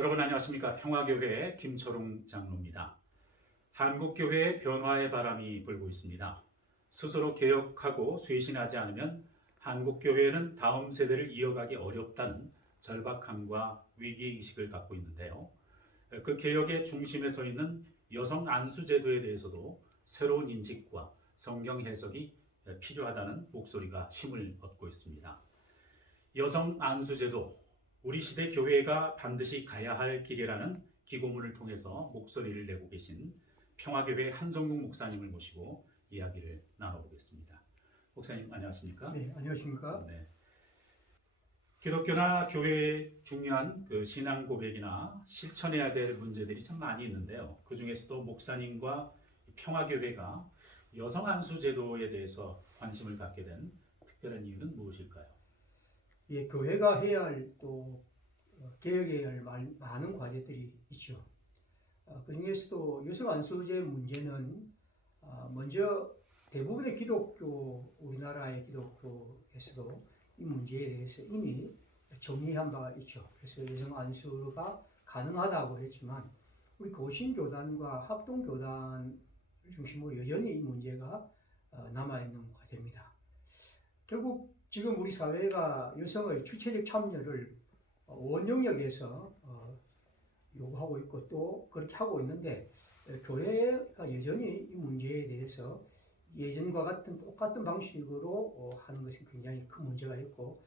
여러분 안녕하십니까? 평화교회 김철웅 장로입니다. 한국교회의 변화의 바람이 불고 있습니다. 스스로 개혁하고 쇄신하지 않으면 한국교회는 다음 세대를 이어가기 어렵다는 절박함과 위기의식을 갖고 있는데요. 그 개혁의 중심에 서 있는 여성 안수제도에 대해서도 새로운 인식과 성경 해석이 필요하다는 목소리가 힘을 얻고 있습니다. 여성 안수제도, 우리 시대 교회가 반드시 가야 할 길이라는 기고문을 통해서 목소리를 내고 계신 평화교회 한정국 목사님을 모시고 이야기를 나눠보겠습니다. 목사님 안녕하십니까? 네, 안녕하십니까? 네. 기독교나 교회의 중요한 신앙 고백이나 실천해야 될 문제들이 참 많이 있는데요. 그 중에서도 목사님과 평화교회가 여성 안수 제도에 대해서 관심을 갖게 된 특별한 이유는 무엇일까요? 예, 교회가 해야 할 또 개혁해야 할 많은 과제들이 있죠. 그 중에서도 여성 안수제 문제는 먼저 대부분의 우리나라의 기독교에서도 이 문제에 대해서 이미 정리한 바가 있죠. 그래서 여성 안수가 가능하다고 했지만 우리 고신교단과 합동교단을 중심으로 여전히 이 문제가 남아있는 과제입니다. 결국 지금 우리 사회가 여성의 주체적 참여를 원영역에서 요구하고 있고 또 그렇게 하고 있는데 교회가 여전히 이 문제에 대해서 예전과 같은 똑같은 방식으로 하는 것이 굉장히 큰 문제가 있고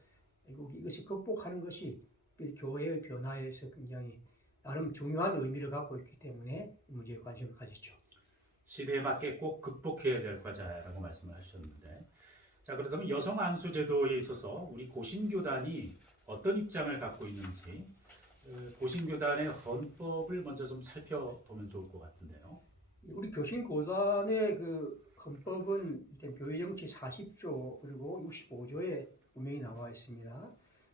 이것이 극복하는 것이 교회의 변화에서 굉장히 나름 중요한 의미를 갖고 있기 때문에 이 문제에 관심을 가졌죠. 시대에 맞게 꼭 극복해야 될 과제라고 말씀을 하셨는데, 자, 그렇다면 여성 안수 제도에 있어서 우리 고신교단이 어떤 입장을 갖고 있는지 고신교단의 헌법을 먼저 좀 살펴보면 좋을 것 같은데요. 우리 고신교단의 그 헌법은 교회정치 40조 그리고 65조에 분명히 나와 있습니다.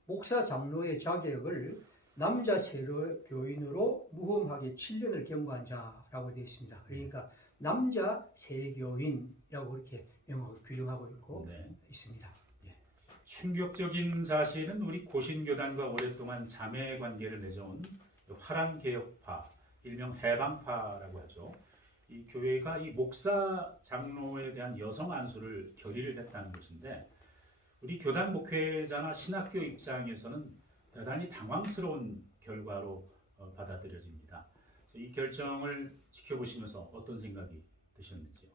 목사 장로의 자격을 남자 세로 교인으로 무험하게 7년을 경과한 자라고 되어 있습니다. 그러니까 남자 세교인이라고 그렇게 명확히 규정하고 있고 있습니다. 예. 충격적인 사실은 우리 고신교단과 오랫동안 자매 관계를 맺어온 화랑개혁파, 일명 해방파라고 하죠. 이 교회가 이 목사 장로에 대한 여성 안수를 결의를 했다는 것인데, 우리 교단 목회자나 신학교 입장에서는 대단히 당황스러운 결과로 받아들여집니다. 이 결정을 지켜보시면서 어떤 생각이 드셨는지요?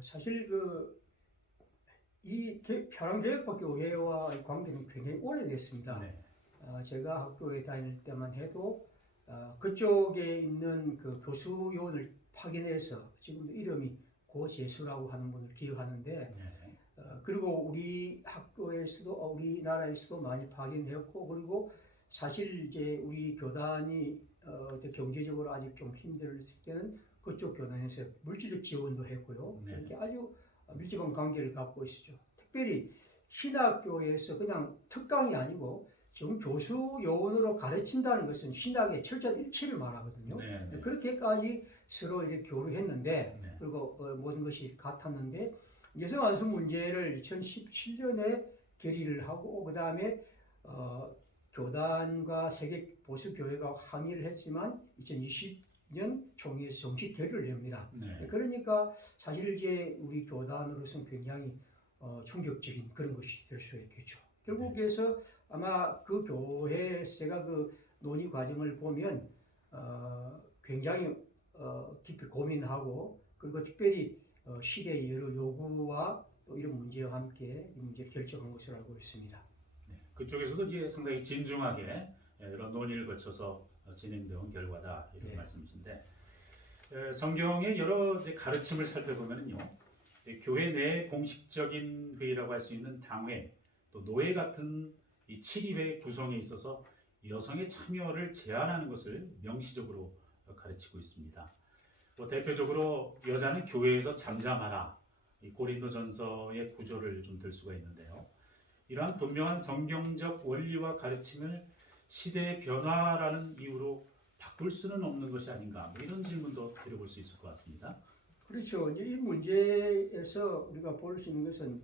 사실 이 화랑개혁파 교회와의 관계는 굉장히 오래됐습니다. 네. 제가 학교에 다닐 때만 해도 그쪽에 있는 그 교수 요원을 파견해서 지금도 이름이 고재수라고 하는 분을 기억하는데 그리고 우리 학교에서도 우리나라에서도 많이 파견했고 그리고 사실 이제 우리 교단이 경제적으로 아직 좀 힘들었을 때는 그쪽 교단에서 물질적 지원도 했고요. 이렇게 아주 밀접한 관계를 갖고 있었죠. 특별히 신학교에서 그냥 특강이 아니고 지금 교수 요원으로 가르친다는 것은 신학의 철저한 일치를 말하거든요. 그렇게까지 서로 이렇게 교류했는데 그리고 모든 것이 같았는데 여성 안수 문제를 2017년에 결의를 하고 그 다음에 교단과 세계 보수 교회가 항의를 했지만 2020년 총회에서 정식 결의를 합니다. 그러니까 사실 이제 우리 교단으로서는 굉장히 충격적인 그런 것이 될 수 있겠죠. 결국에서 아마 그 교회에서 제가 그 논의 과정을 보면 굉장히 깊이 고민하고 그리고 특별히 시대의 여러 요구와 또 이런 문제와 함께 이 문제를 결정한 것으로 알고 있습니다. 네, 그쪽에서도 이제 상당히 진중하게 이런 논의를 거쳐서 진행되어 온 결과다 이런 말씀이신데, 성경의 여러 가르침을 살펴보면요, 교회 내 공식적인 회의라고 할 수 있는 당회, 또 노회 같은 이 7위회 구성에 있어서 여성의 참여를 제한하는 것을 명시적으로 가르치고 있습니다. 뭐 대표적으로 여자는 교회에서 잠잠하라, 이 고린도전서의 구조를 좀 들 수가 있는데요. 이러한 분명한 성경적 원리와 가르침을 시대의 변화라는 이유로 바꿀 수는 없는 것이 아닌가, 뭐 이런 질문도 드려볼 수 있을 것 같습니다. 그렇죠. 이제 이 문제에서 우리가 볼 수 있는 것은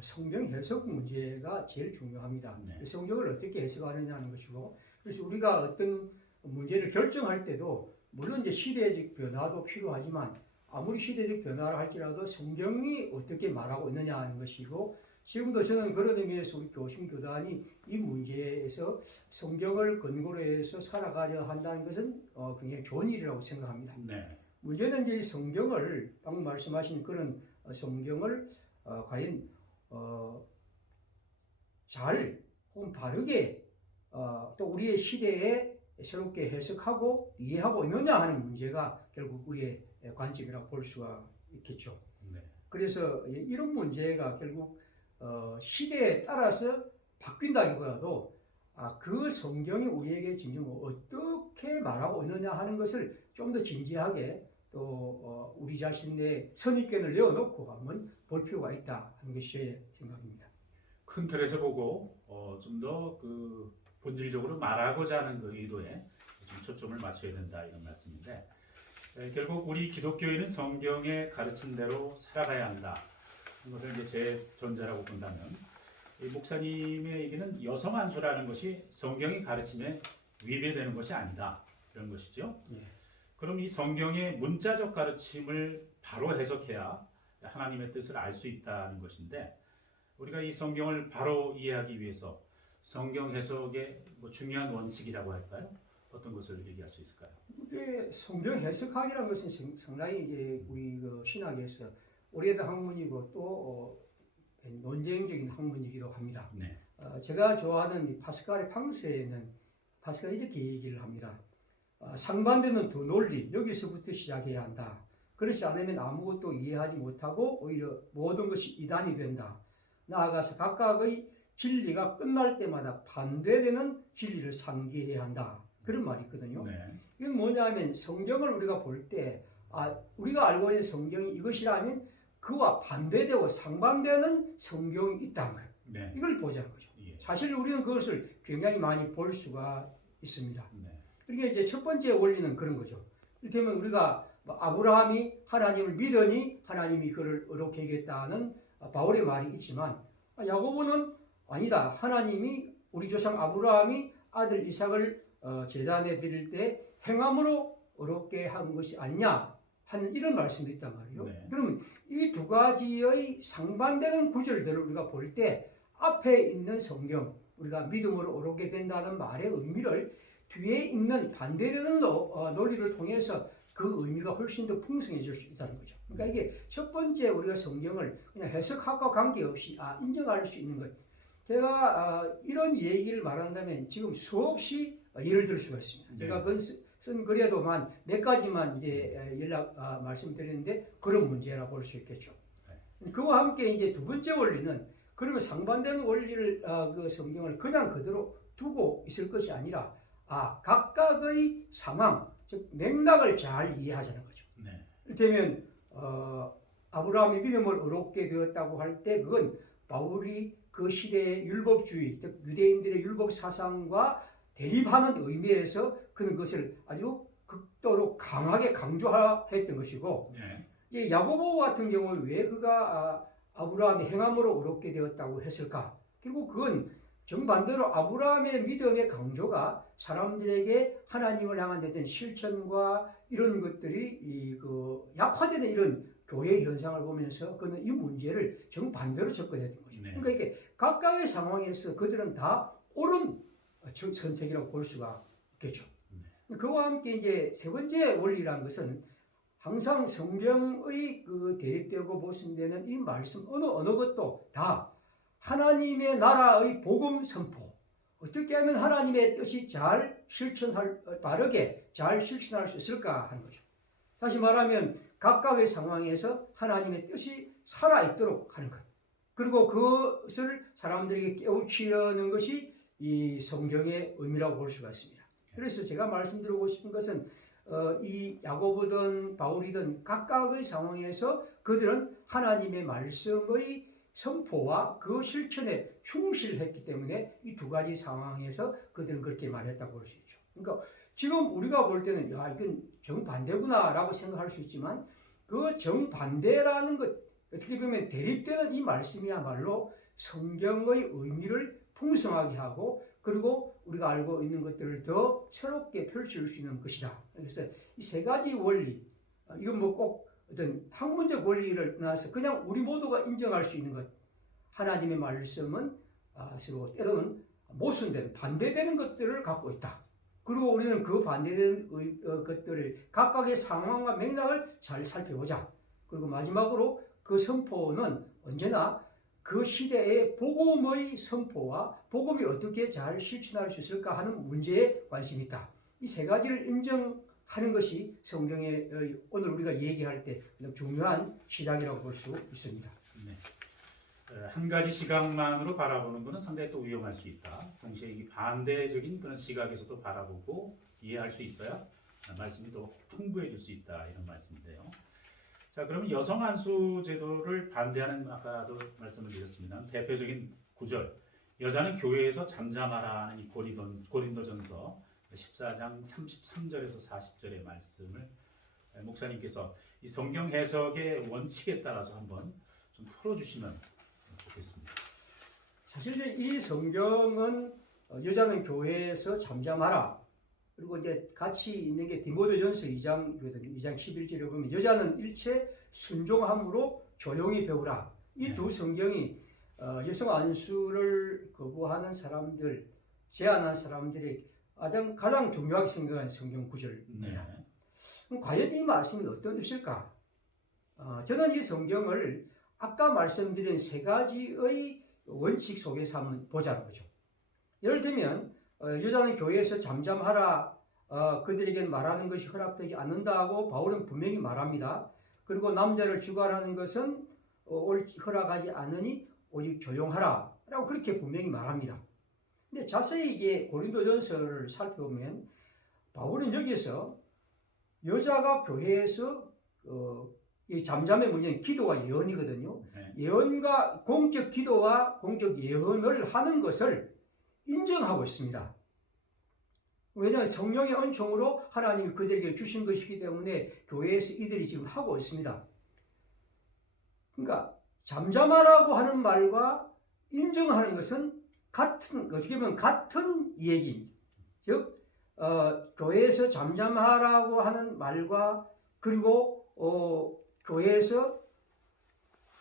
성경 해석 문제가 제일 중요합니다. 성경을 어떻게 해석하느냐는 것이고, 그래서 우리가 어떤 문제를 결정할 때도 물론 이제 시대적 변화도 필요하지만 아무리 시대적 변화를 할지라도 성경이 어떻게 말하고 있느냐 하는 것이고 지금도 저는 그런 의미에서 우리 교심 교단이 이 문제에서 성경을 근거로 해서 살아가려 한다는 것은 굉장히 좋은 일이라고 생각합니다. 네. 문제는 이제 성경을 방금 말씀하신 그런 성경을 과연 잘 혹은 바르게 또 우리의 시대에 새롭게 해석하고 이해하고 있느냐 하는 문제가 결국 우리의 관점이라고 볼 수가 있겠죠. 네. 그래서 이런 문제가 결국 시대에 따라서 바뀐다기보다도 그 성경이 우리에게 진정 어떻게 말하고 있느냐 하는 것을 좀 더 진지하게 또 우리 자신의 선입견을 내어놓고 한번 볼 필요가 있다 하는 것이 제 생각입니다. 큰 틀에서 보고 좀 더 그 본질적으로 말하고자 하는 그 의도에 좀 초점을 맞춰야 된다 이런 말씀인데 결국 우리 기독교인은 성경의 가르친 대로 살아가야 한다. 이것을 이제 제 전제라고 본다면 이 목사님의 얘기는 여성 안수라는 것이 성경이 가르침에 위배되는 것이 아니다 이런 것이죠. 예. 그럼 이 성경의 문자적 가르침을 바로 해석해야 하나님의 뜻을 알 수 있다는 것인데 우리가 이 성경을 바로 이해하기 위해서 성경 해석의 뭐 중요한 원칙이라고 할까요? 어떤 것을 얘기할 수 있을까요? 이게 성경 해석학이라는 것은 상당히 이제 우리 그 신학에서 오래된 학문이고 또 논쟁적인 학문이기도 합니다. 네. 제가 좋아하는 이 파스칼의 팡스에는 파스칼이 이렇게 얘기를 합니다. 상반되는 두 논리 여기서부터 시작해야 한다. 그렇지 않으면 아무것도 이해하지 못하고 오히려 모든 것이 이단이 된다. 나아가서 각각의 진리가 끝날 때마다 반대되는 진리를 상기해야 한다. 그런 말이 있거든요. 네. 이건 뭐냐면 성경을 우리가 볼 때 우리가 알고 있는 성경이 이것이라면 그와 반대되고 상반되는 성경이 있다는 거예요. 네. 이걸 보자는 거죠. 예. 사실 우리는 그것을 굉장히 많이 볼 수가 있습니다. 네. 그러니까 이제 첫 번째 원리는 그런 거죠. 이를테면 우리가 아브라함이 하나님을 믿으니 하나님이 그를 의롭게 하겠다는 바울의 말이 있지만 야고보는 아니다. 하나님이 우리 조상 아브라함이 아들 이삭을 제단에 드릴 때 행함으로 의롭게 한 것이 아니냐 하는 이런 말씀도 있단 말이에요. 네. 그러면 이 두 가지의 상반되는 구절들을 우리가 볼 때 앞에 있는 성경 우리가 믿음으로 의롭게 된다는 말의 의미를 뒤에 있는 반대되는 논리를 통해서 그 의미가 훨씬 더 풍성해질 수 있다는 거죠. 그러니까 이게 첫 번째 우리가 성경을 그냥 해석학과 관계없이 인정할 수 있는 것. 제가 이런 얘기를 말한다면 지금 수없이 예를 들 수가 있습니다. 네. 제가 쓴 글에도만 몇 가지만 이제 말씀드리는데 그런 문제라 볼 수 있겠죠. 네. 그와 함께 이제 두 번째 원리는 그러면 상반되는 원리를 그 성경을 그냥 그대로 두고 있을 것이 아니라 각각의 상황, 즉 맥락을 잘 이해하자는 거죠. 네. 이를테면 아브라함이 믿음을 의롭게 되었다고 할 때 그건 바울이 그 시대의 율법주의, 즉 유대인들의 율법 사상과 대립하는 의미에서 그는 그것을 아주 극도로 강하게 강조했던 것이고 네. 이제 야고보 같은 경우에 왜 그가 아브라함이 행함으로 의롭게 되었다고 했을까? 결국 그건 정반대로 아브라함의 믿음의 강조가 사람들에게 하나님을 향한 어떤 실천과 이런 것들이 약화되는 이런 교회 현상을 보면서 그는 이 문제를 정반대로 접근했던 거죠. 네. 그러니까 이게 각각의 상황에서 그들은 다 옳은 선택이라고 볼 수가 있겠죠. 그와 함께 이제 세 번째 원리라는 것은 항상 성경의 대립되고 보신되는 이 말씀 어느 것도 다 하나님의 나라의 복음 선포, 어떻게 하면 하나님의 뜻이 바르게 잘 실천할 수 있을까 하는 거죠. 다시 말하면 각각의 상황에서 하나님의 뜻이 살아있도록 하는 것. 그리고 그것을 사람들에게 깨우치려는 것이 이 성경의 의미라고 볼 수가 있습니다. 그래서 제가 말씀드리고 싶은 것은 이 야고보든 바울이든 각각의 상황에서 그들은 하나님의 말씀의 선포와 그 실천에 충실했기 때문에 이 두 가지 상황에서 그들은 그렇게 말했다고 볼 수 있죠. 그러니까 지금 우리가 볼 때는 이건 정반대구나라고 생각할 수 있지만 그 정반대라는 것, 어떻게 보면 대립되는 이 말씀이야말로 성경의 의미를 풍성하게 하고 그리고 우리가 알고 있는 것들을 더 새롭게 펼칠 수 있는 것이다. 그래서 이 세 가지 원리, 이건 뭐 꼭 어떤 학문적 원리를 떠나서 그냥 우리 모두가 인정할 수 있는 것. 하나님의 말씀은 서로 때로는 모순되는, 반대되는 것들을 갖고 있다. 그리고 우리는 그 반대되는 것들을 각각의 상황과 맥락을 잘 살펴보자. 그리고 마지막으로 그 선포는 언제나 그 시대의 복음의 선포와 복음이 어떻게 잘 실천할 수 있을까 하는 문제에 관심이 있다. 이 세 가지를 인정하는 것이 성경의 오늘 우리가 얘기할 때 중요한 시작이라고 볼 수 있습니다. 네. 한 가지 시각만으로 바라보는 것은 상당히 또 위험할 수 있다. 동시에 이 반대적인 그런 시각에서도 바라보고 이해할 수 있어야 말씀이 또 풍부해질 수 있다, 이런 말씀인데요. 자, 그러면 여성 안수 제도를 반대하는, 아까도 말씀을 드렸습니다, 대표적인 구절, 여자는 교회에서 잠잠하라는 이 고린도전서 14장 33절에서 40절의 말씀을 목사님께서 이 성경 해석의 원칙에 따라서 한번 좀 풀어주시면 좋겠습니다. 사실 이 성경은 여자는 교회에서 잠잠하라. 그리고 이제 같이 있는 게 디모데전서 2장이거든요. 2장 11절에 보면 여자는 일체 순종함으로 조용히 배우라. 이 두 성경이 여성 안수를 거부하는 사람들, 제한한 사람들이 가장 중요하게 생각하는 성경 구절입니다. 네. 그럼 과연 이 말씀이 어떤 뜻일까? 저는 이 성경을 아까 말씀드린 세 가지의 원칙 속에서 한번 보자는 거죠. 예를 들면 여자는 교회에서 잠잠하라, 그들에게는 말하는 것이 허락되지 않는다고 바울은 분명히 말합니다. 그리고 남자를 주관하는 것은 허락하지 않으니 오직 조용하라 라고 그렇게 분명히 말합니다. 근데 자세히 이게 고린도전서를 살펴보면 바울은 여기서 여자가 교회에서 이 잠잠의 문제는 기도와 예언이거든요. 네. 예언과 공적 기도와 공적 예언을 하는 것을 인정하고 있습니다. 왜냐하면 성령의 은총으로 하나님이 그들에게 주신 것이기 때문에 교회에서 이들이 지금 하고 있습니다. 그러니까 잠잠하라고 하는 말과 인정하는 것은 어떻게 보면 같은 얘기입니다. 즉 교회에서 잠잠하라고 하는 말과 그리고 교회에서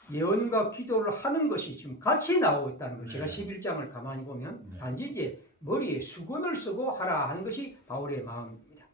예언과 기도를 하는 것이 지금 같이 나오고 있다는 거죠. 제가 11장을 가만히 보면 단지 이제 머리에 수건을 쓰고 하라 하는 것이 바울의 마음입니다.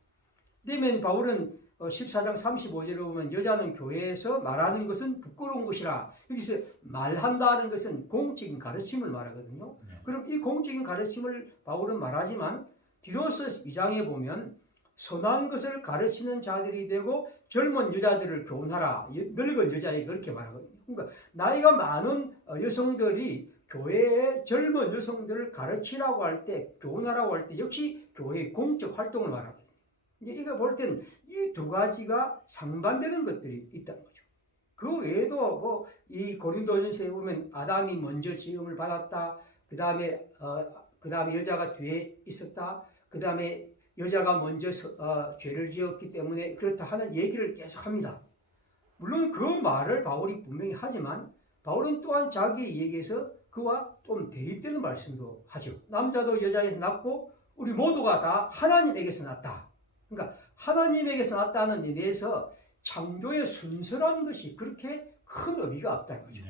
그러면 바울은 14장 35절에 보면 여자는 교회에서 말하는 것은 부끄러운 것이라. 여기서 말한다는 것은 공적인 가르침을 말하거든요. 그럼 이 공적인 가르침을 바울은 말하지만 디도서 2장에 보면 선한 것을 가르치는 자들이 되고 젊은 여자들을 교훈하라. 늙은 여자에게 그렇게 말하거든요. 그러니까 나이가 많은 여성들이 교회의 젊은 여성들을 가르치라고 할 때, 교훈하라고 할 때 역시 교회의 공적 활동을 말하거든요. 이거 볼 때는 이 두 가지가 상반되는 것들이 있다는 거죠. 그 외에도 이 고린도전서에 보면 아담이 먼저 지음을 받았다. 그 다음에 여자가 뒤에 있었다. 그 다음에 여자가 먼저 죄를 지었기 때문에 그렇다 하는 얘기를 계속합니다. 물론 그 말을 바울이 분명히 하지만 바울은 또한 자기 얘기에서 그와 좀 대립되는 말씀도 하죠. 남자도 여자에서 낳고 우리 모두가 다 하나님에게서 낳았다. 그러니까 하나님에게서 낳았다는 의미에서 창조의 순서라는 것이 그렇게 큰 의미가 없다는 거죠.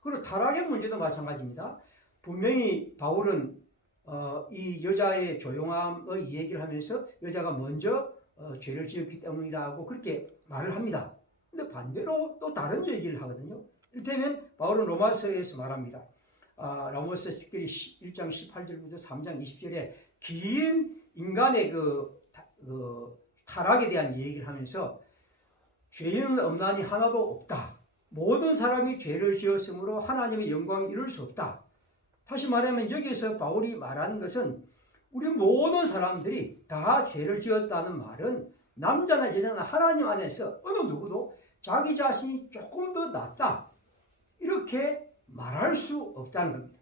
그리고 타락의 문제도 마찬가지입니다. 분명히 바울은 이 여자의 조용함의 얘기를 하면서 여자가 먼저 죄를 지었기 때문이라고 그렇게 말을 합니다. 근데 반대로 또 다른 얘기를 하거든요. 이를테면 바울은 로마서에서 말합니다. 로마서 1장 18절부터 3장 20절에 긴 인간의 그 타락에 대한 얘기를 하면서 죄인은 없나니 하나도 없다. 모든 사람이 죄를 지었으므로 하나님의 영광을 이룰 수 없다. 다시 말하면 여기서 바울이 말하는 것은 우리 모든 사람들이 다 죄를 지었다는 말은 남자나 여자나 하나님 안에서 어느 누구도 자기 자신이 조금 더 낫다. 이렇게 말할 수 없다는 겁니다.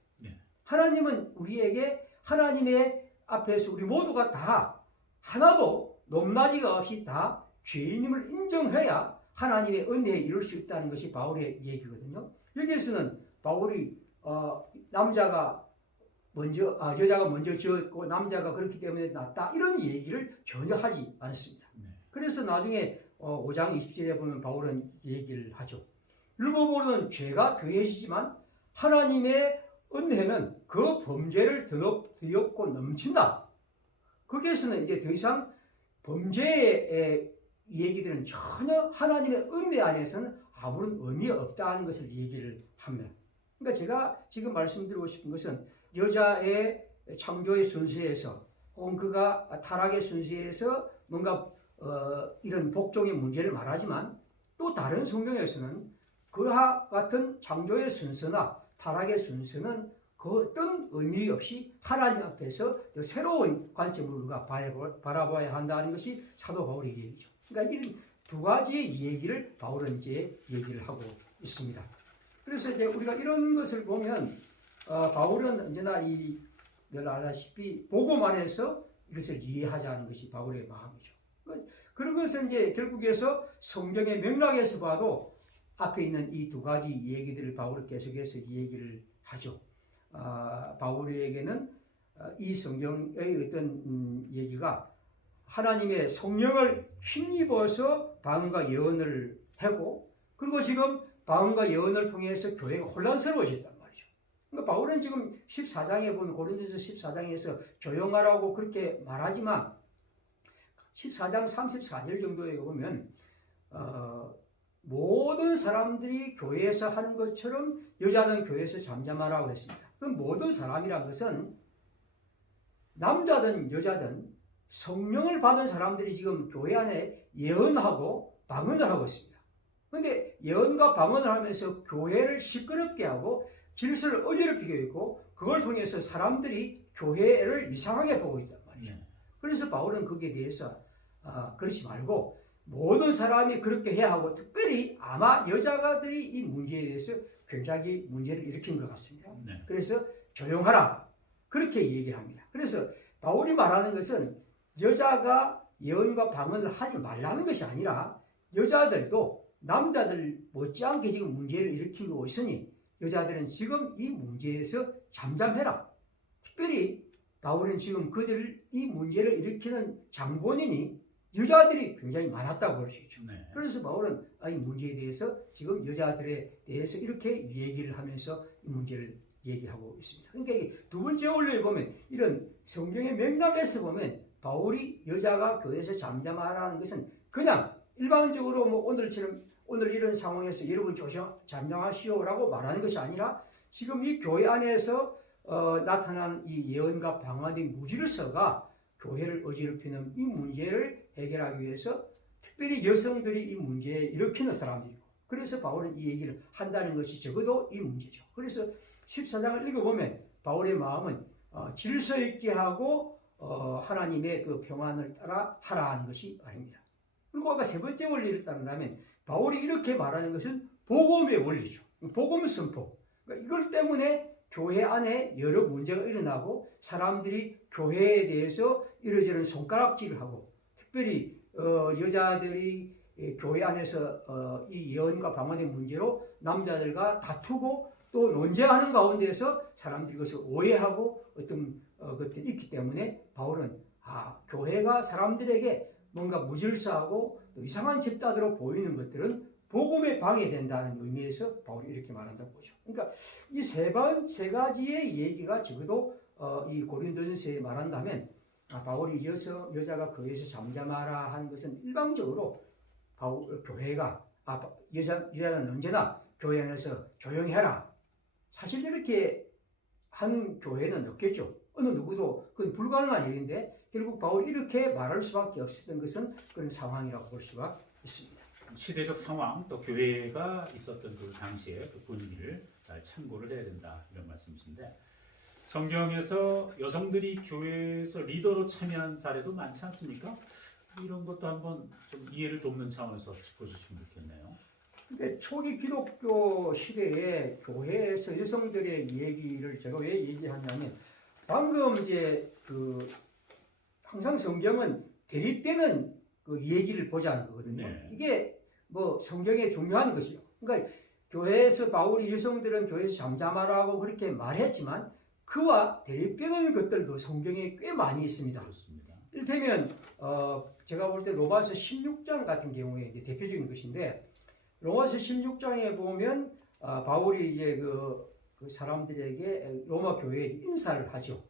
하나님은 우리에게 하나님의 앞에서 우리 모두가 다 하나도 높낮이가 없이 다 죄인임을 인정해야 하나님의 은혜에 이룰 수 있다는 것이 바울의 얘기거든요. 여기에서는 바울이 남자가 여자가 먼저 지었고 남자가 그렇기 때문에 낫다 이런 얘기를 전혀 하지 않습니다. 네. 그래서 나중에 5장 20절에 보면 바울은 얘기를 하죠. 율법으로는 죄가 더해지지만 하나님의 은혜는 그 범죄를 뒤엎고 넘친다. 거기에서는 이제 더 이상 범죄의 얘기들은 전혀 하나님의 은혜 안에서는 아무런 의미 없다는 것을 얘기를 합니다. 그러니까 제가 지금 말씀드리고 싶은 것은 여자의 창조의 순서에서 혹은 그가 타락의 순서에서 뭔가 이런 복종의 문제를 말하지만 또 다른 성경에서는 그와 같은 창조의 순서나 타락의 순서는 그 어떤 의미 없이 하나님 앞에서 더 새로운 관점으로 우리가 바라봐야 한다는 것이 사도 바울의 얘기죠. 그러니까 이런 두 가지의 얘기를 바울은 이제 얘기를 하고 있습니다. 그래서 이제 우리가 이런 것을 보면 바울은 언제나 늘 알다시피 복음 안에서 이것을 이해하자는 것이 바울의 마음이죠. 그런 것은 이제 결국에서 성경의 맥락에서 봐도 앞에 있는 이 두 가지 얘기들을 바울이 계속해서 얘기를 하죠. 바울에게는 이 성경의 어떤 얘기가 하나님의 성령을 힘입어서 방언과 예언을 하고 그리고 지금 방언과 예언을 통해서 교회가 혼란스러워졌단 말이죠. 그러니까 바울은 지금 14장에 보면 고린도서 14장에서 조용하라고 그렇게 말하지만 14장 34절 정도에 보면 모든 사람들이 교회에서 하는 것처럼 여자는 교회에서 잠잠하라고 했습니다. 그 모든 사람이란 것은 남자든 여자든 성령을 받은 사람들이 지금 교회 안에 예언하고 방언을 하고 있습니다. 그런데 예언과 방언을 하면서 교회를 시끄럽게 하고 질서를 어지럽히게 있고 그걸 통해서 사람들이 교회를 이상하게 보고 있단 말이죠. 그래서 바울은 거기에 대해서 그렇지 말고 모든 사람이 그렇게 해야 하고 특별히 아마 여자가들이 이 문제에 대해서 굉장히 문제를 일으킨 것 같습니다. 그래서 조용하라 그렇게 얘기를 합니다. 그래서 바울이 말하는 것은 여자가 예언과 방언을 하지 말라는 것이 아니라 여자들도 남자들 못지않게 지금 문제를 일으키고 있으니 여자들은 지금 이 문제에서 잠잠해라. 특별히 바울은 지금 그들을 이 문제를 일으키는 장본인이 여자들이 굉장히 많았다고 볼 수 있죠. 그래서 바울은 이 문제에 대해서 지금 여자들에 대해서 이렇게 얘기를 하면서 이 문제를 얘기하고 있습니다. 그러니까 두 번째 원리에 보면 이런 성경의 맥락에서 보면 바울이 여자가 교회에서 잠잠하라는 것은 그냥 일반적으로 오늘처럼 오늘 이런 상황에서 여러분 잠잠하시오라고 말하는 것이 아니라 지금 이 교회 안에서 나타난 이 예언과 방언의 무질서가 교회를 어지럽히는 이 문제를 해결하기 위해서 특별히 여성들이 이 문제에 일으키는 사람들이고 그래서 바울은 이 얘기를 한다는 것이 적어도 이 문제죠. 그래서 14장을 읽어보면 바울의 마음은 질서 있게 하고 하나님의 그 평안을 따라 하라는 것이 아닙니다. 그리고 아까 세 번째 원리를 따른다면 바울이 이렇게 말하는 것은 복음의 원리죠. 복음 선포. 그러니까 이걸 때문에 교회 안에 여러 문제가 일어나고 사람들이 교회에 대해서 이러저런 손가락질을 하고 특별히 여자들이 교회 안에서 이 예언과 방언의 문제로 남자들과 다투고 또 논쟁하는 가운데서 사람들이 그것을 오해하고 어떤 것들이 있기 때문에 바울은 교회가 사람들에게 뭔가 무질서하고 또 이상한 집단으로 보이는 것들은 복음에 방해된다는 의미에서 바울이 이렇게 말한다고 보죠. 그러니까 이 세 가지의 얘기가 적어도 이 고린도전서에 말한다면 바울이 여자가 교회에서 잠잠하라 하는 것은 일방적으로 교회가 여자는 언제나 교회 안에서 조용히 해라. 사실 이렇게 하는 교회는 없겠죠. 어느 누구도 그건 불가능한 일인데 결국 바울이 이렇게 말할 수밖에 없었던 것은 그런 상황이라고 볼 수가 있습니다. 시대적 상황 또 교회가 있었던 그 당시의 그 분위기를 잘 참고를 해야 된다 이런 말씀이신데 성경에서 여성들이 교회에서 리더로 참여한 사례도 많지 않습니까? 이런 것도 한번 좀 이해를 돕는 차원에서 짚어주시면 좋겠네요. 근데 초기 기독교 시대에 교회에서 여성들의 얘기를 제가 왜 얘기하냐면 방금 이제 항상 성경은 대립되는 그 얘기를 보자는 거거든요. 이게 성경에 중요한 것이요. 그러니까 교회에서 바울이 여성들은 교회에서 잠잠하라고 그렇게 말했지만 그와 대립되는 것들도 성경에 꽤 많이 있습니다. 그렇습니다. 이를테면 제가 볼 때 로마서 16장 같은 경우에 이제 대표적인 것인데 로마서 16장에 보면 바울이 이제 그 사람들에게 로마 교회에 인사를 하죠.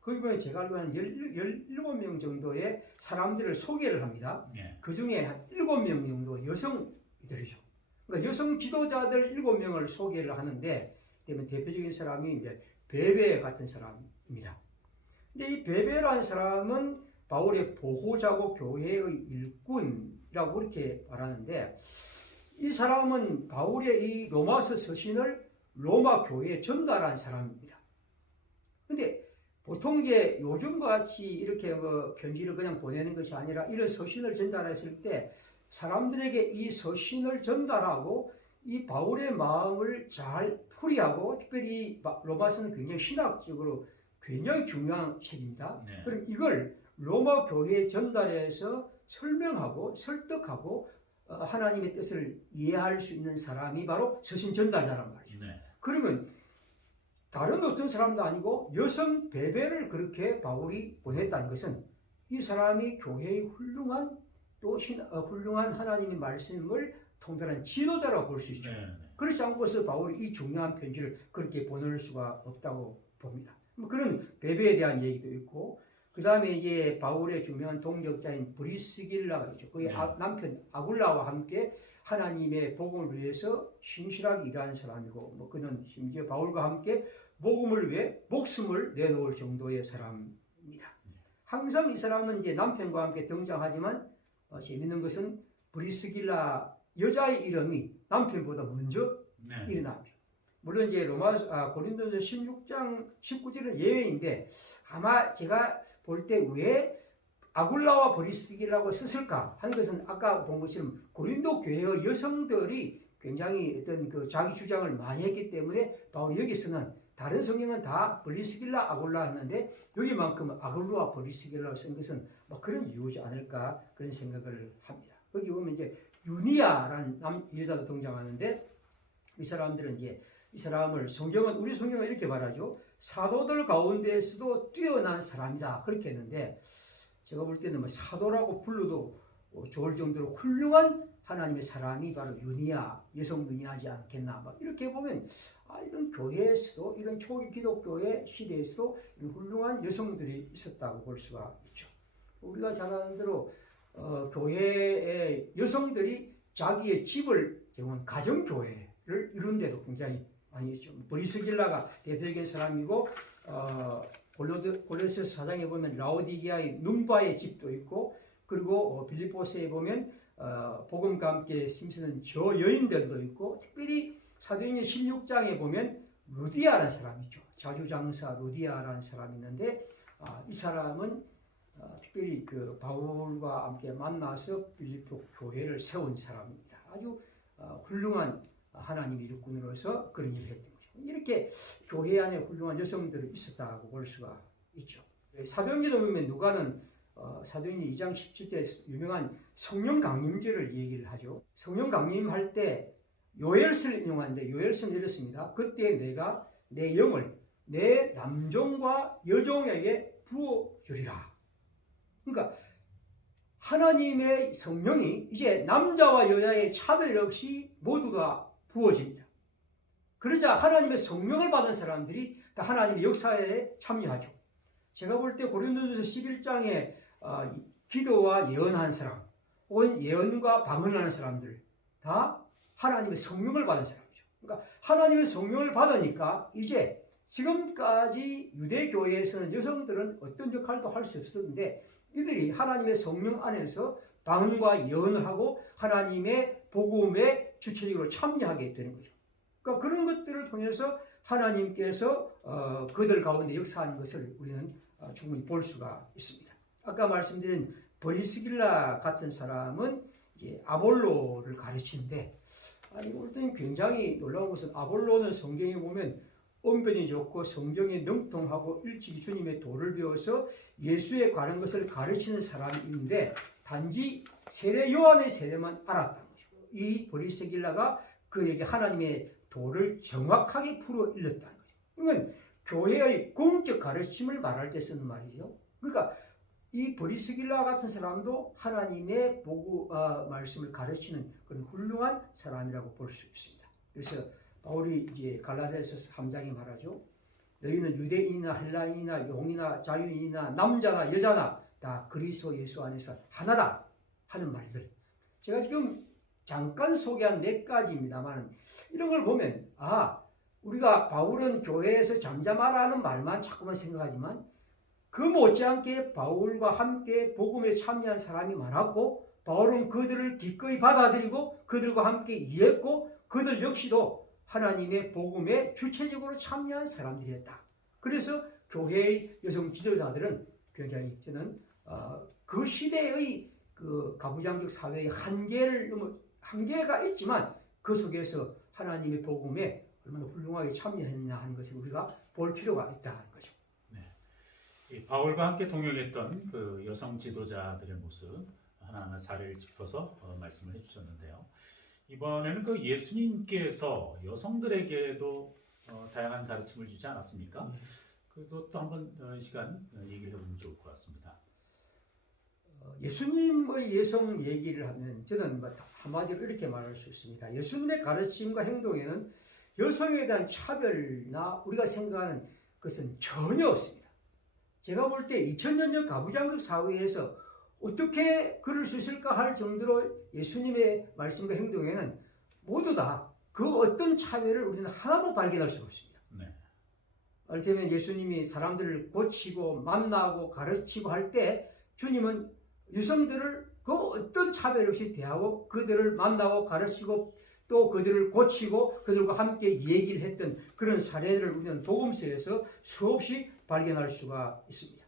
거기 보면 제가 알고 한 17명 정도의 사람들을 소개를 합니다. 예. 그 중에 한 7명 정도 여성들이죠. 그러니까 여성 지도자들 7명을 소개를 하는데 대표적인 사람이 이제 베베 같은 사람입니다. 근데 이 베베라는 사람은 바울의 보호자고 교회의 일꾼이라고 이렇게 말하는데 이 사람은 바울의 이 로마서 서신을 로마 교회에 전달한 사람입니다. 근데 보통 이제 요즘과 같이 이렇게 편지를 그냥 보내는 것이 아니라 이런 서신을 전달했을 때 사람들에게 이 서신을 전달하고 이 바울의 마음을 잘 풀이하고 특별히 로마서는 굉장히 신학적으로 굉장히 중요한 책입니다. 네. 그럼 이걸 로마 교회에 전달해서 설명하고 설득하고 하나님의 뜻을 이해할 수 있는 사람이 바로 서신 전달자란 말이죠. 네. 그러면 다른 어떤 사람도 아니고 여성 베베를 그렇게 바울이 보냈다는 것은 이 사람이 교회의 훌륭한 훌륭한 하나님의 말씀을 통달한 지도자라고 볼 수 있죠. 네. 그렇지 않고서 바울이 이 중요한 편지를 그렇게 보낼 수가 없다고 봅니다. 그런 베베에 대한 얘기도 있고 그 다음에 이제 바울의 중요한 동역자인 브리스길라가 있죠. 그의 네. 남편 아굴라와 함께 하나님의 복음을 위해서 신실하게 일하는 사람이고 그는 심지어 바울과 함께 복음을 위해 목숨을 내놓을 정도의 사람입니다. 항상 이 사람은 이제 남편과 함께 등장하지만 재밌는 것은 브리스길라 여자의 이름이 남편보다 먼저 네. 일어납니다. 물론 이제 고린도서 16장 19절은 예외인데 아마 제가 볼 때 왜 아굴라와 브리스길라고 썼을까 하는 것은 아까 본 것처럼 고린도 교회의 여성들이 굉장히 어떤 그 자기 주장을 많이 했기 때문에 바로 여기서는 다른 성경은 다 브리스길라 아굴라 했는데 여기만큼 아굴라와 브리스길라를 쓴 것은 그런 이유지 않을까 그런 생각을 합니다. 거기 보면 이제 유니아라는 여자도 등장하는데 이 사람들은 이제 이 사람을 우리 성경은 이렇게 말하죠. 사도들 가운데에서도 뛰어난 사람이다 그렇게 했는데 제가 볼 때는 사도라고 불러도 좋을 정도로 훌륭한 하나님의 사람이 바로 여성 유니아지 않겠나 이렇게 보면 이런 교회에서도 이런 초기 기독교의 시대에서도 이런 훌륭한 여성들이 있었다고 볼 수가 있죠. 우리가 잘 아는 대로 교회의 여성들이 자기의 집을 제공한 가정교회를 이룬 데도 굉장히 많이 있죠. 브리스길라가 대표적인 사람이고 골로새서 4장에 보면 라오디게아의 num바의 집도 있고 그리고 빌립보서에 보면 복음과 함께 힘쓰는 저 여인들도 있고 특별히 사도행전 16장에 보면 루디아라는 사람이 있죠. 자주장사 루디아라는 사람이 있는데 이 사람은 특별히 그 바울과 함께 만나서 빌립보 교회를 세운 사람입니다. 아주 훌륭한 하나님의 일꾼으로서 그런 일을 했던 거죠. 이렇게 교회 안에 훌륭한 여성들이 있었다고 볼 수가 있죠. 사도행전에 보면 누가는 사도행전 2장 17절에 유명한 성령 강림절을 얘기를 하죠. 성령 강림할 때 요엘서를 인용하는데 요엘서는 이렇습니다. 그때 내가 내 영을 내 남종과 여종에게 부어주리라. 그러니까 하나님의 성령이 이제 남자와 여자의 차별 없이 모두가 부어집니다. 그러자 하나님의 성령을 받은 사람들이 다 하나님의 역사에 참여하죠. 제가 볼 때 고린도전서 11장에 기도와 예언하는 사람 혹은 예언과 방언하는 사람들 다 하나님의 성령을 받은 사람이죠. 그러니까 하나님의 성령을 받으니까 이제 지금까지 유대교회에서는 여성들은 어떤 역할도 할 수 없었는데 이들이 하나님의 성령 안에서 방언과 예언을 하고 하나님의 복음에 주체적으로 참여하게 되는 거죠. 그러니까 그런 것들을 통해서 하나님께서 그들 가운데 역사하는 것을 우리는 충분히 볼 수가 있습니다. 아까 말씀드린 브리스길라 같은 사람은 이제 아볼로를 가르치는데 올 때는 굉장히 놀라운 것은 아볼로는 성경에 보면 언변이 좋고 성경에 능통하고 일찍이 주님의 도를 배워서 예수에 관한 것을 가르치는 사람인데 단지 세례 요한의 세례만 알았다는 거죠. 이 브리스길라가 그에게 하나님의 도를 정확하게 풀어 일렀다는 거죠. 이건 교회의 공적 가르침을 말할 때 쓰는 말이죠. 그러니까 이 브리스길라 같은 사람도 하나님의 말씀을 가르치는 그런 훌륭한 사람이라고 볼 수 있습니다. 그래서 바울이 이제 갈라디아서 3장에 말하죠. 너희는 유대인이나 헬라인이나 용이나 자유인이나 남자나 여자나 다 그리스도 예수 안에서 하나다 하는 말들. 제가 지금 잠깐 소개한 몇 가지입니다만 이런 걸 보면 우리가 바울은 교회에서 잠잠하라는 말만 자꾸만 생각하지만 그 못지않게 바울과 함께 복음에 참여한 사람이 많았고 바울은 그들을 기꺼이 받아들이고 그들과 함께 일했고 그들 역시도 하나님의 복음에 주체적으로 참여한 사람들이었다. 그래서 교회의 여성 지도자들은 굉장히 저는 그 시대의 그 가부장적 사회의 한계가 있지만 그 속에서 하나님의 복음에 얼마나 훌륭하게 참여했냐 하는 것을 우리가 볼 필요가 있다는 거죠. 이 바울과 함께 동행했던 그 여성 지도자들의 모습 하나하나 사례를 짚어서 말씀을 해주셨는데요. 이번에는 그 예수님께서 여성들에게도 다양한 가르침을 주지 않았습니까? 그것도 한번 시간 얘기를 해보면 좋을 것 같습니다. 예수님의 여성 얘기를 하면 저는 한마디로 이렇게 말할 수 있습니다. 예수님의 가르침과 행동에는 여성에 대한 차별이나 우리가 생각하는 것은 전혀 없습니다. 제가 볼 때 2000년 전 가부장적 사회에서 어떻게 그럴 수 있을까 할 정도로 예수님의 말씀과 행동에는 모두 다 그 어떤 차별을 우리는 하나도 발견할 수가 없습니다. 네. 이를테면 예수님이 사람들을 고치고 만나고 가르치고 할 때 주님은 여성들을 그 어떤 차별 없이 대하고 그들을 만나고 가르치고 또 그들을 고치고 그들과 함께 얘기를 했던 그런 사례들을 우리는 복음서에서 수없이 발견할 수가 있습니다.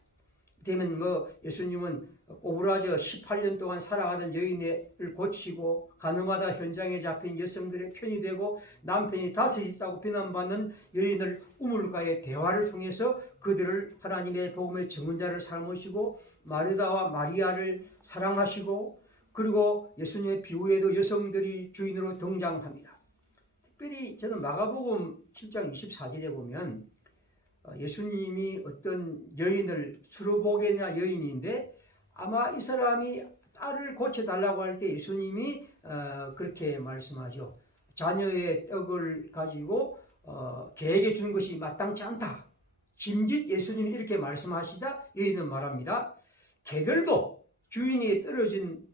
그러면 예수님은 꼬부라져 18년 동안 살아가던 여인을 고치고 가늠하다 현장에 잡힌 여성들의 편이 되고 남편이 다스 있다고 비난받는 여인을 우물가의 대화를 통해서 그들을 하나님의 복음의 증언자를 삼으시고 마르다와 마리아를 사랑하시고 그리고 예수님의 비유에도 여성들이 주인으로 등장합니다. 특별히 저는 마가복음 7장 24절에 보면 예수님이 어떤 여인을 수르보게냐 여인인데 아마 이 사람이 딸을 고쳐달라고 할 때 예수님이 그렇게 말씀하죠. 자녀의 떡을 가지고 개에게 주는 것이 마땅치 않다. 짐짓 예수님이 이렇게 말씀하시자 여인은 말합니다. 개들도 주인이 떨어진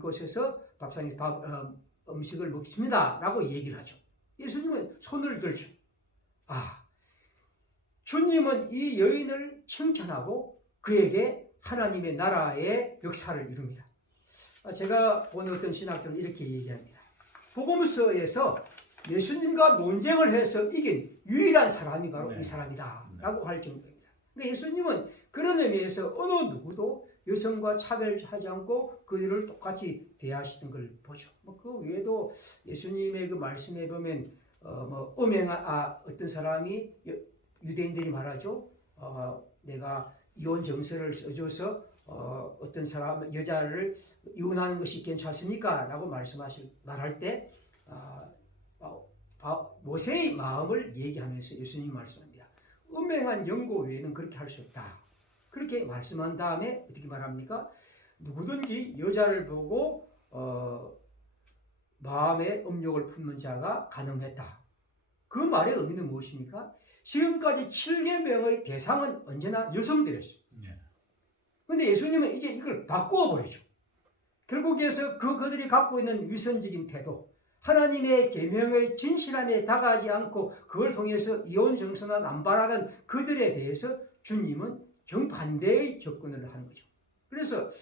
곳에서 밥상에서 음식을 먹습니다. 라고 얘기를 하죠. 예수님은 손을 들죠. 주님은 이 여인을 칭찬하고 그에게 하나님의 나라의 역사를 이룹니다. 제가 본 어떤 신학자는 이렇게 얘기합니다. 복음서에서 예수님과 논쟁을 해서 이긴 유일한 사람이 바로 이 사람이다 라고 할 정도입니다. 근데 예수님은 그런 의미에서 어느 누구도 여성과 차별하지 않고 그들을 똑같이 대하시는 걸 보죠. 그 외에도 예수님의 그 말씀에 보면 어떤 사람이 유대인들이 말하죠. 내가 이혼 정서를 써줘서 어떤 사람 여자를 이혼하는 것이 괜찮습니까? 라고 말할 때 모세의 마음을 얘기하면서 예수님 말씀합니다. 음행한 영고 외에는 그렇게 할 수 없다. 그렇게 말씀한 다음에 어떻게 말합니까? 누구든지 여자를 보고 마음의 음욕을 품는 자가 가늠했다. 그 말의 의미는 무엇입니까? 지금까지 7계명의 대상은 언제나 여성들이었어요. 그런데 예수님은 이제 이걸 바꾸어 버리죠. 결국에서 그들이 갖고 있는 위선적인 태도, 하나님의 계명의 진실함에 다가가지 않고 그걸 통해서 이혼 정서나 남발하는 그들에 대해서 주님은 정반대의 접근을 하는 거죠. 그래서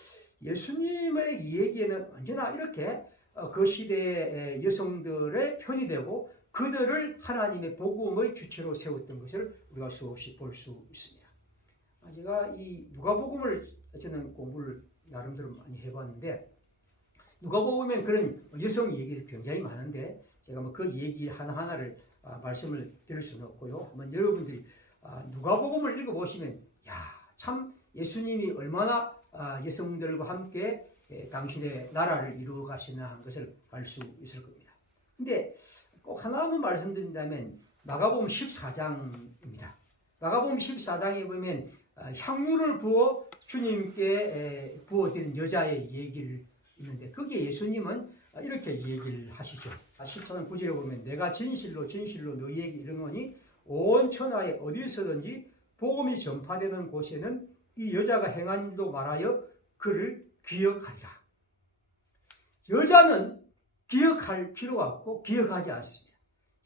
예수님의 이야기에는 언제나 이렇게 그 시대의 여성들의 편이 되고 그들을 하나님의 복음의 주체로 세웠던 것을 우리가 수없이 볼 수 있습니다. 제가 이 누가복음을 저는 공부를 나름대로 많이 해봤는데 누가복음엔 그런 여성 얘기를 굉장히 많은데 제가 그 얘기 하나하나를 말씀을 드릴 수는 없고요. 여러분들이 누가복음을 읽어보시면 참 예수님이 얼마나 여성들과 함께 당신의 나라를 이루어 가시나 하는 것을 알 수 있을 겁니다. 근데 꼭 하나만 말씀드린다면 마가복음 14장입니다. 마가복음 14장에 보면 향유를 부어 주님께 부어드린 여자의 얘기를 있는데 거기에 예수님은 이렇게 얘기를 하시죠. 14장 9절에 보면 내가 진실로 진실로 너희에게 이르노니 온 천하에 어디서든지 복음이 전파되는 곳에는 이 여자가 행한 일도 말하여 그를 기억하리라. 여자는 기억할 필요가 없고 기억하지 않습니다.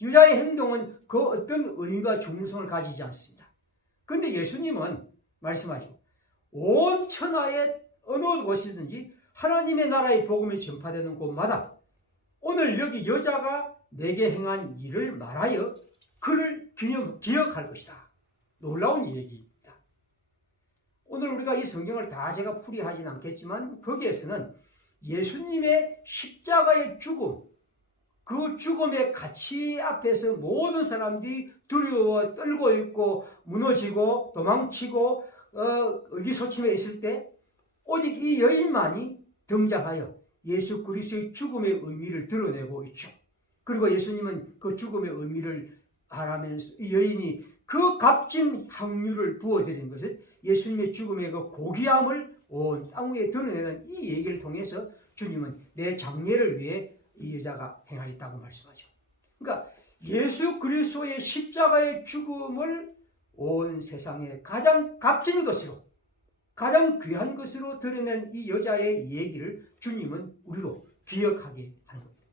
여자의 행동은 그 어떤 의미와 중요성을 가지지 않습니다. 그런데 예수님은 말씀하시고 온 천하의 어느 곳이든지 하나님의 나라의 복음이 전파되는 곳마다 오늘 여기 여자가 내게 행한 일을 말하여 그를 기억할 것이다. 놀라운 얘기입니다. 오늘 우리가 이 성경을 다 제가 풀이하진 않겠지만 거기에서는 예수님의 십자가의 죽음, 그 죽음의 가치 앞에서 모든 사람들이 두려워 떨고 있고 무너지고 도망치고 의기소침해 있을 때 오직 이 여인만이 등장하여 예수 그리스도의 죽음의 의미를 드러내고 있죠. 그리고 예수님은 그 죽음의 의미를 하라면서 이 여인이 그 값진 향유를 부어드린 것을 예수님의 죽음의 그 고귀함을 온 땅 위에 드러내는 이 얘기를 통해서 주님은 내 장례를 위해 이 여자가 행하였다고 말씀하죠. 그러니까 예수 그리스도의 십자가의 죽음을 온 세상에 가장 값진 것으로 가장 귀한 것으로 드러낸 이 여자의 얘기를 주님은 우리로 기억하게 하는 겁니다.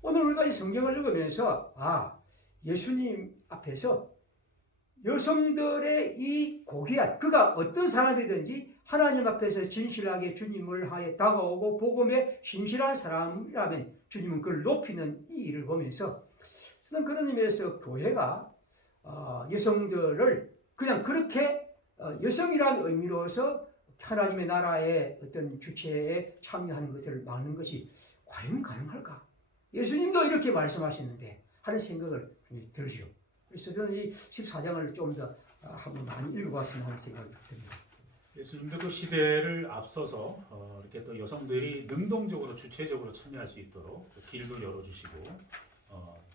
오늘 우리가 이 성경을 읽으면서 예수님 앞에서 여성들의 이 고귀한 그가 어떤 사람이든지 하나님 앞에서 진실하게 주님을 하여 다가오고 복음에 신실한 사람이라면 주님은 그를 높이는 이 일을 보면서 저는 그런 의미에서 교회가 여성들을 그냥 그렇게 여성이라는 의미로서 하나님의 나라의 어떤 주체에 참여하는 것을 막는 것이 과연 가능할까? 예수님도 이렇게 말씀하시는데 하는 생각을 들으시오. 그래서 저는 이 14장을 좀 더 한번 많이 읽어봤으면 하는 생각이 듭니다. 예수님도 그 시대를 앞서서 이렇게 또 여성들이 능동적으로 주체적으로 참여할 수 있도록 길도 열어주시고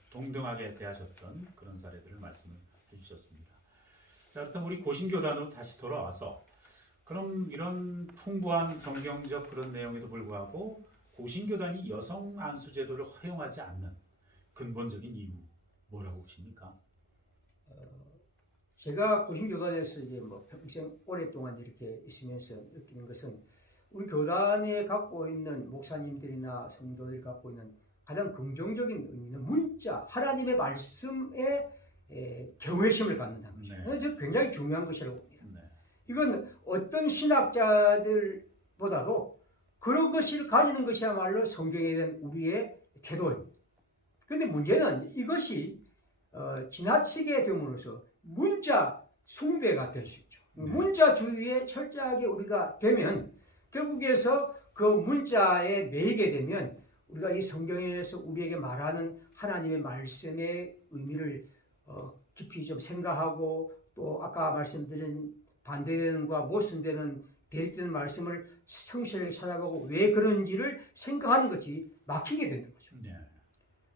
동등하게 대하셨던 그런 사례들을 말씀을 해주셨습니다. 자, 그렇다면 우리 고신교단으로 다시 돌아와서 그럼 이런 풍부한 성경적 그런 내용에도 불구하고 고신교단이 여성 안수 제도를 허용하지 않는 근본적인 이유 뭐라고 보십니까? 제가 고신교단에서 이제 평생 오랫동안 이렇게 있으면서 느끼는 것은 우리 교단에 갖고 있는 목사님들이나 성도들이 갖고 있는 가장 긍정적인 의미는 문자, 하나님의 말씀에 경외심을 갖는다는 것이죠. 네. 굉장히 중요한 것이라고 봅니다. 네. 이건 어떤 신학자들보다도 그런 것을 가지는 것이야말로 성경에 대한 우리의 태도입니다. 그런데 문제는 이것이 지나치게 됨으로써 문자 숭배가 될 수 있죠. 문자주의에 철저하게 우리가 되면 결국에서 그 문자에 매이게 되면 우리가 이 성경에서 우리에게 말하는 하나님의 말씀의 의미를 깊이 좀 생각하고 또 아까 말씀드린 반대되는 것과 모순되는 대립되는 말씀을 성실하게 찾아보고 왜 그런지를 생각하는 것이 막히게 되는 거죠. 네.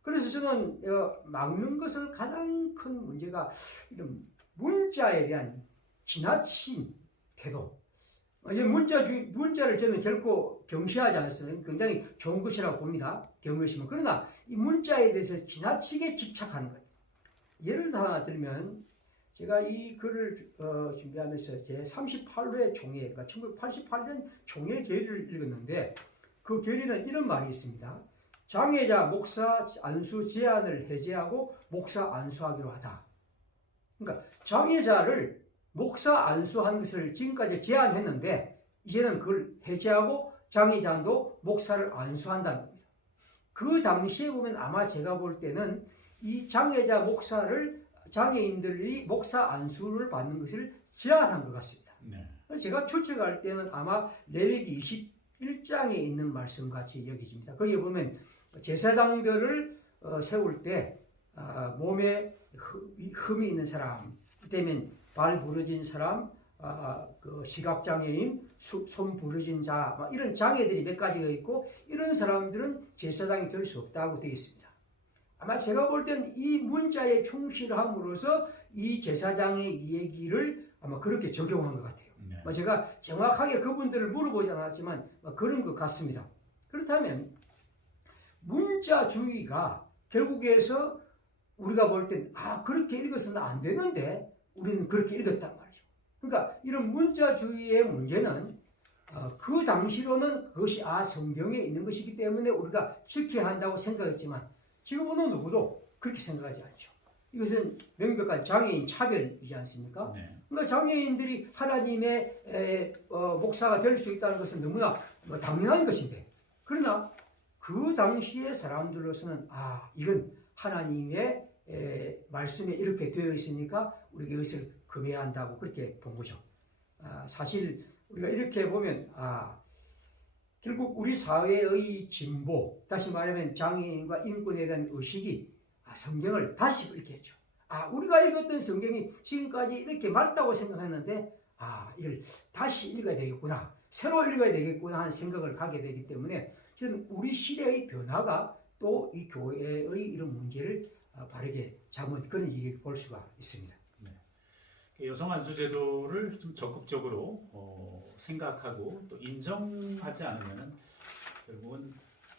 그래서 저는 막는 것은 가장 큰 문제가 이런 문자에 대한 지나친 태도. 문자를 저는 결코 경시하지 않습니다. 굉장히 좋은 것이라고 봅니다. 경외심은. 그러나 이 문자에 대해서 지나치게 집착하는 것. 예를 하나 들면 제가 이 글을 준비하면서 제 38회 종회, 그러니까 1988년 종회 계리를 읽었는데 그 계리는 이런 말이 있습니다. 장애자 목사 안수 제한을 해제하고 목사 안수하기로 하다. 그러니까 장애자를 목사 안수한 것을 지금까지 제한했는데 이제는 그걸 해제하고 장애자도 목사를 안수한다는 겁니다. 그 당시에 보면 아마 제가 볼 때는 이 장애자 목사를 장애인들이 목사 안수를 받는 것을 제한한 것 같습니다. 네. 제가 추측할 때는 아마 레위기 21장에 있는 말씀같이 여겨집니다. 거기에 보면 제사장들을 세울 때 몸에 흠이 있는 사람, 그때면 발 부러진 사람, 그 시각장애인, 손 부러진 자, 이런 장애들이 몇 가지가 있고 이런 사람들은 제사장이 될 수 없다고 되어 있습니다. 아마 제가 볼 때는 이 문자에 충실함으로써 이 제사장의 이 얘기를 아마 그렇게 적용한 것 같아요. 네. 제가 정확하게 그분들을 물어보지 않았지만 그런 것 같습니다. 그렇다면 문자주의가 결국에서 우리가 볼 땐 그렇게 읽어서는 안 되는데 우리는 그렇게 읽었단 말이죠. 그러니까 이런 문자주의의 문제는 그 당시로는 그것이 성경에 있는 것이기 때문에 우리가 지켜야 한다고 생각했지만 지금은 누구도 그렇게 생각하지 않죠. 이것은 명백한 장애인 차별이지 않습니까? 네. 그러니까 장애인들이 하나님의 목사가 될 수 있다는 것은 너무나 당연한 것인데, 그러나 그 당시의 사람들로서는 이건 하나님의 말씀에 이렇게 되어 있으니까 우리가 이것을 금해야 한다고 그렇게 본 거죠. 사실 우리가 이렇게 보면 결국 우리 사회의 진보, 다시 말하면 장애인과 인권에 대한 의식이 성경을 다시 읽게 했죠. 우리가 읽었던 성경이 지금까지 이렇게 맞다고 생각했는데 이걸 다시 읽어야 되겠구나, 새로 읽어야 되겠구나 하는 생각을 하게 되기 때문에 저는 우리 시대의 변화가 또 이 교회의 이런 문제를 바르게 잡은 그런 얘기를 볼 수가 있습니다. 네. 여성 안수 제도를 좀 적극적으로 생각하고 또 인정하지 않으면 결국은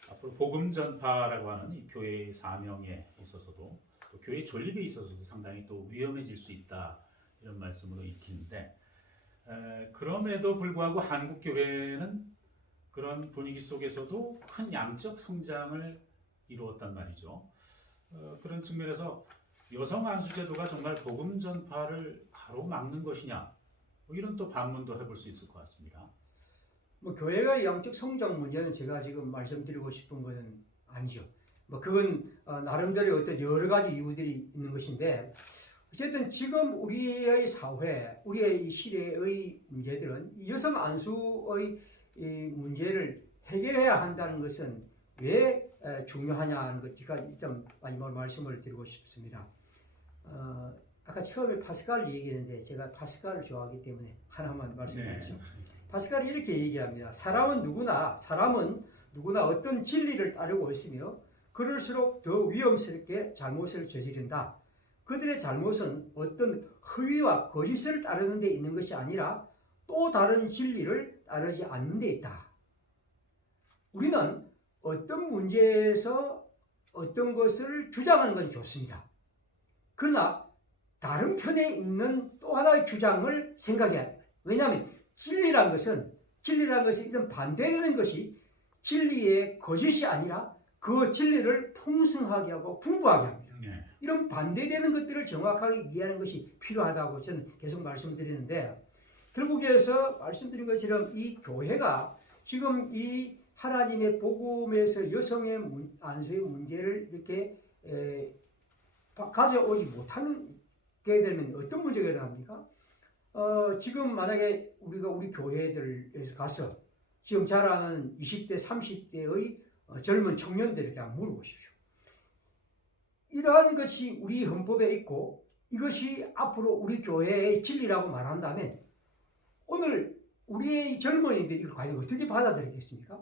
앞으로 복음 전파라고 하는 이 교회의 사명에 있어서도 또 교회 존립에 있어서도 상당히 또 위험해질 수 있다, 이런 말씀으로 읽히는데, 그럼에도 불구하고 한국 교회는 그런 분위기 속에서도 큰 양적 성장을 이루었단 말이죠. 그런 측면에서 여성 안수제도가 정말 복음 전파를 가로막는 것이냐, 이런 또 반문도 해볼 수 있을 것 같습니다. 교회가 양적 성장 문제는 제가 지금 말씀드리고 싶은 것은 아니죠. 그건 나름대로 어떤 여러 가지 이유들이 있는 것인데, 어쨌든 지금 우리의 사회, 우리의 이 시대의 문제들은 이 여성 안수의 이 문제를 해결해야 한다는 것은 왜 중요하냐는 것, 제가 일단 마지막으로 말씀을 드리고 싶습니다. 아까 처음에 파스칼을 얘기했는데 제가 파스칼을 좋아하기 때문에 하나만 말씀드리죠. 네. 파스칼이 이렇게 얘기합니다. 사람은 누구나 어떤 진리를 따르고 있으며 그럴수록 더 위험스럽게 잘못을 저지른다. 그들의 잘못은 어떤 허위와 거짓을 따르는 데 있는 것이 아니라 또 다른 진리를 따르지 않는 데 있다. 우리는 어떤 문제에서 어떤 것을 주장하는 것이 좋습니다. 그러나 다른 편에 있는 또 하나의 주장을 생각해야 합니다. 왜냐하면 진리란 것은 이런 반대되는 것이 진리의 거짓이 아니라 그 진리를 풍성하게 하고 풍부하게 합니다. 네. 이런 반대되는 것들을 정확하게 이해하는 것이 필요하다고 저는 계속 말씀드리는데, 결국에서 말씀드린 것처럼 이 교회가 지금 이 하나님의 복음에서 여성의 안수의 문제를 이렇게 가져오지 못하게 되면 어떤 문제가 일어납니까? 지금 만약에 우리가 우리 교회들에서 가서 지금 자라는 20대, 30대의 젊은 청년들에게 한번 물어보십시오. 이러한 것이 우리 헌법에 있고 이것이 앞으로 우리 교회의 진리라고 말한다면 오늘 우리의 젊은이들이 이걸 과연 어떻게 받아들이겠습니까?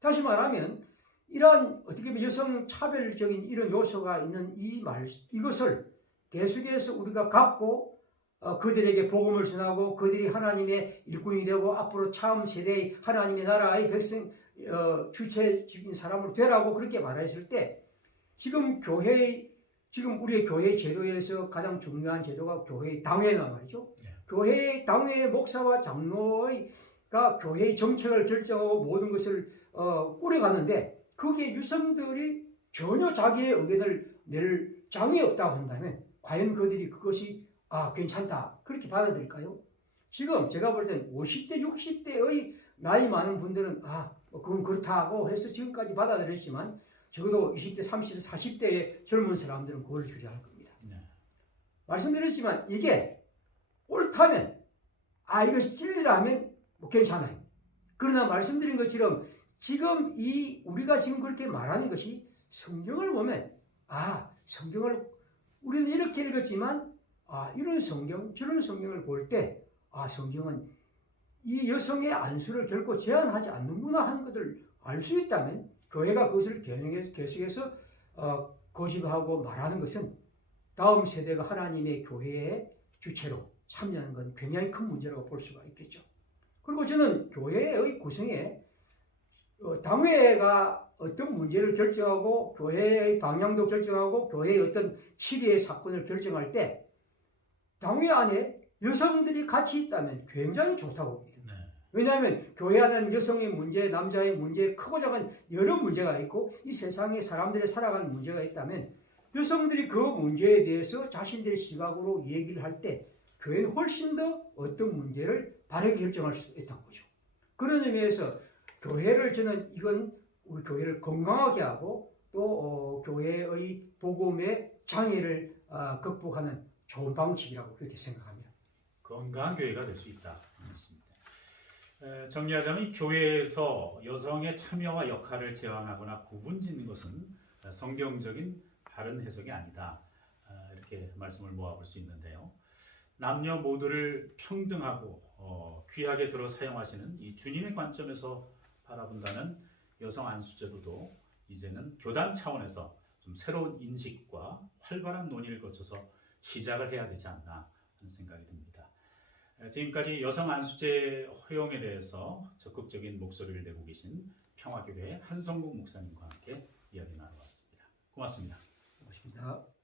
다시 말하면 이러한 어떻게 보면 여성 차별적인 이런 요소가 있는 이것을 계속해서 우리가 갖고 그들에게 복음을 전하고 그들이 하나님의 일꾼이 되고 앞으로 차음 세대의 하나님의 나라의 백성 주체적인 사람으로 되라고 그렇게 말했을 때 지금 우리의 교회 제도에서 가장 중요한 제도가 교회의 당회란 말이죠. 네. 교회의 당회 목사와 장로가 교회의 정책을 결정하고 모든 것을 꾸려가는데 거기에 유성들이 전혀 자기의 의견을 낼 장이 없다고 한다면 과연 그들이 그것이 괜찮다 그렇게 받아들일까요? 지금 제가 볼 땐 50대, 60대의 나이 많은 분들은 그건 그렇다고 해서 지금까지 받아들였지만 적어도 20대, 30대, 40대의 젊은 사람들은 그걸 주장할 겁니다. 네. 말씀드렸지만 이게 옳다면 이것이 진리라면 괜찮아요. 그러나 말씀드린 것처럼 지금 우리가 지금 그렇게 말하는 것이 성경을 보면 성경을 우리는 이렇게 읽었지만 이런 성경 저런 성경을 볼 때 성경은 이 여성의 안수를 결코 제한하지 않는구나 하는 것을 알 수 있다면 교회가 그것을 계속해서 고집하고 말하는 것은 다음 세대가 하나님의 교회의 주체로 참여하는 건 굉장히 큰 문제라고 볼 수가 있겠죠. 그리고 저는 교회의 구성에 당회가 어떤 문제를 결정하고 교회의 방향도 결정하고 교회의 어떤 치리의 사건을 결정할 때 당회 안에 여성들이 같이 있다면 굉장히 좋다고 봅니다. 왜냐하면 교회 안에는 여성의 문제, 남자의 문제, 크고 작은 여러 문제가 있고 이 세상에 사람들이 살아가는 문제가 있다면 여성들이 그 문제에 대해서 자신들의 시각으로 얘기를 할 때 교회는 훨씬 더 어떤 문제를 바르게 결정할 수 있다는 거죠. 그런 의미에서 교회를 저는 이건 우리 교회를 건강하게 하고 또 교회의 복음의 장애를 극복하는 좋은 방식이라고 그렇게 생각합니다. 건강한 교회가 될 수 있다. 정리하자면 이 교회에서 여성의 참여와 역할을 제한하거나 구분짓는 것은 성경적인 바른 해석이 아니다. 이렇게 말씀을 모아볼 수 있는데요. 남녀 모두를 평등하고 귀하게 들어 사용하시는 이 주님의 관점에서 바라본다는 여성 안수제도도 이제는 교단 차원에서 좀 새로운 인식과 활발한 논의를 거쳐서 시작을 해야 되지 않나 하는 생각이 듭니다. 지금까지 여성 안수제 허용에 대해서 적극적인 목소리를 내고 계신 평화교회 한성국 목사님과 함께 이야기 나눠봤습니다. 고맙습니다. 고맙습니다.